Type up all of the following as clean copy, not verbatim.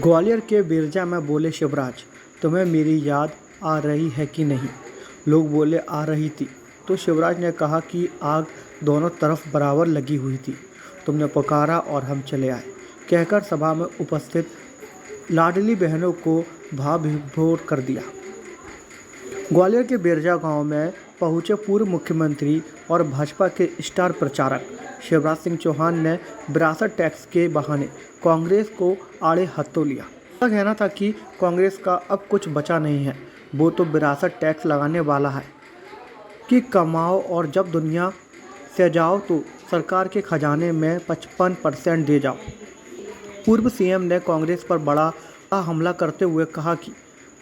ग्वालियर के बिरजा में बोले शिवराज, तुम्हें मेरी याद आ रही है कि नहीं? लोग बोले आ रही थी, तो शिवराज ने कहा कि आग दोनों तरफ बराबर लगी हुई थी। तुमने पुकारा और हम चले आए, कहकर सभा में उपस्थित लाडली बहनों को भाव विभोर कर दिया। ग्वालियर के बिरजा गांव में पहुंचे पूर्व मुख्यमंत्री और भाजपा के स्टार प्रचारक शिवराज सिंह चौहान ने विरासत टैक्स के बहाने कांग्रेस को आड़े हाथों लिया। उनका कहना था कि कांग्रेस का अब कुछ बचा नहीं है, वो तो विरासत टैक्स लगाने वाला है कि कमाओ और जब दुनिया से जाओ तो सरकार के खजाने में 55% दे जाओ। पूर्व सीएम ने कांग्रेस पर बड़ा हमला करते हुए कहा कि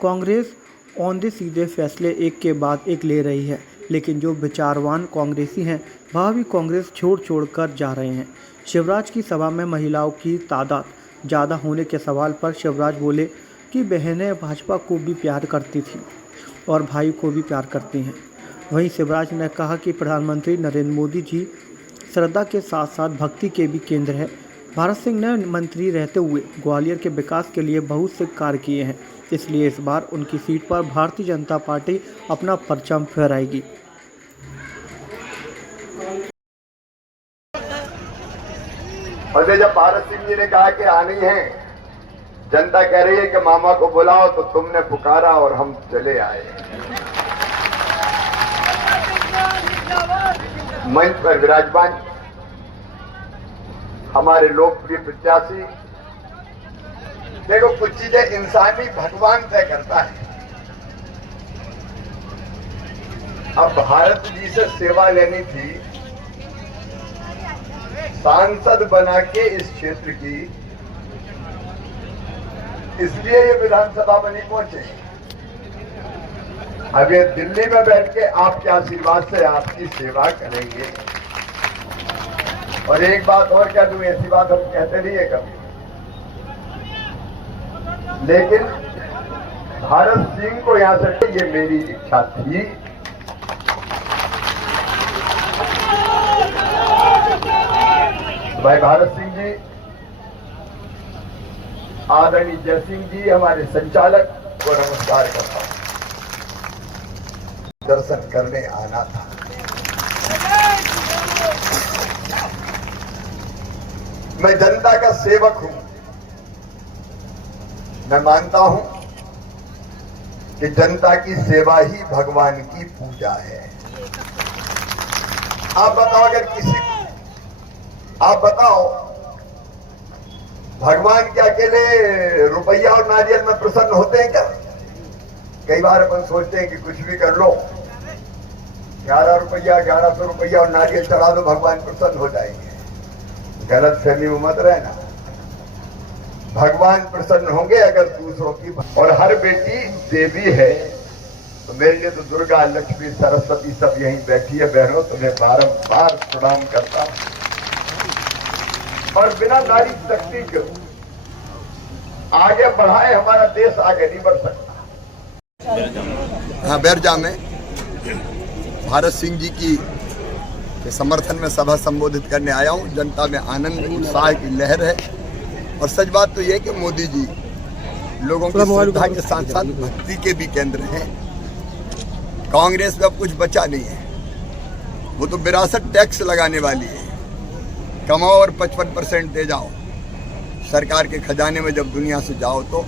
कांग्रेस औंधे सीधे फैसले एक के बाद एक ले रही है, लेकिन जो विचारवान कांग्रेसी हैं वह भी कांग्रेस छोड़ कर जा रहे हैं। शिवराज की सभा में महिलाओं की तादाद ज़्यादा होने के सवाल पर शिवराज बोले कि बहनें भाजपा को भी प्यार करती थी और भाई को भी प्यार करती हैं। वहीं शिवराज ने कहा कि प्रधानमंत्री नरेंद्र मोदी जी श्रद्धा के साथ साथ भक्ति के भी केंद्र है। भारत सिंह ने मंत्री रहते हुए ग्वालियर के विकास के लिए बहुत से कार्य किए हैं, इसलिए इस बार उनकी सीट पर भारतीय जनता पार्टी अपना परचम फहराएगी। और जब भारत सिंह जी ने कहा कि आनी है, जनता कह रही है कि मामा को बुलाओ, तो तुमने पुकारा और हम चले आए। मंच पर विराजमान हमारे लोकप्रिय प्रत्याशी, देखो कुछ चीजें इंसानी भगवान तय करता है। अब भारत जी से सेवा लेनी थी, सांसद बना के इस क्षेत्र की, इसलिए ये विधानसभा में नहीं पहुंचे। अब ये दिल्ली में बैठ के आपके आशीर्वाद से आपकी सेवा करेंगे। और एक बात और कह दूं, ऐसी बात हम कहते नहीं है कभी, लेकिन भारत सिंह को यहां से, ये मेरी इच्छा थी। भाई भारत सिंह जी, आदरणीय जय सिंह जी हमारे संचालक को नमस्कार करता हूं। दर्शन करने आना था। मैं जनता का सेवक हूं। मैं मानता हूं कि जनता की सेवा ही भगवान की पूजा है। आप बताओ, अगर किसी, आप बताओ, भगवान के अकेले रुपया और नारियल में प्रसन्न होते हैं क्या? कई बार अपन सोचते हैं कि कुछ भी कर लो, 11 रुपया 1100 रुपया और नारियल चढ़ा दो, भगवान प्रसन्न हो जाएंगे। गलत फहमी में मत रहना। भगवान प्रसन्न होंगे अगर दूसरों की, और हर बेटी देवी है। तो मेरे लिए तो दुर्गा, लक्ष्मी, सरस्वती सब यहीं बैठी है। बहनों, तुम्हें बारंबार प्रणाम करता हूं। और बिना नारी शक्ति के आगे बढ़ाए हमारा देश आगे नहीं बढ़ सकता। हाँ, बिरजा में भारत सिंह जी की के समर्थन में सभा संबोधित करने आया हूँ। जनता में आनंद, उत्साह की लहर है। और सच बात तो यह है कि मोदी जी लोगों की श्रद्धा के साथ साथ भक्ति के भी केंद्र हैं। कांग्रेस में अब कुछ बचा नहीं है। वो तो विरासत टैक्स लगाने वाली है। कमाओ और 55% दे जाओ। सरकार के खजाने में जब दुनिया से जाओ तो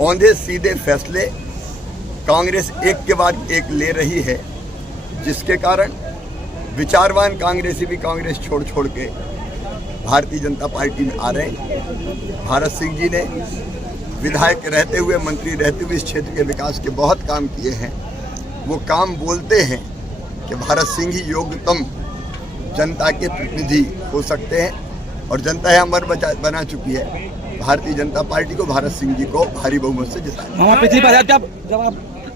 औंधे सीधे फैसले कांग्रेस एक के बाद एक ले रही है, जिसके कारण विचारवान कांग्रेसी भी कांग्रेस छोड़ के भारतीय जनता पार्टी में आ रहे हैं। भारत सिंह जी ने विधायक रहते हुए, मंत्री रहते हुए इस क्षेत्र के विकास के बहुत काम किए हैं। वो काम बोलते हैं कि भारत सिंह ही योग्यतम जनता के प्रतिनिधि हो सकते हैं, और जनता है अमर बना चुकी है। भारतीय जनता पार्टी को, भारत सिंह जी को भारी बहुमत से जिताया। पिछली बार जब आप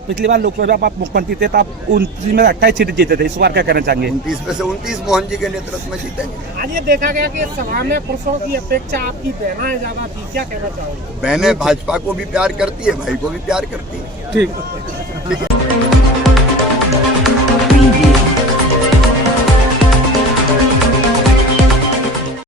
पिछली बार लोकसभा में आप मुख्यमंत्री थे तो आप 29 में 28 सीटें जीते थे। इस बार क्या कहना चाहेंगे? 29 में से 29 मोहन जी के नेतृत्व में जीतेंगे। आज ये देखा गया कि सभा में पुरुषों की अपेक्षा आपकी बहनें ज्यादा थी, क्या कहना चाहोगे? बहनें भाजपा को भी प्यार करती है, भाई को भी प्यार करती है। ठीक है।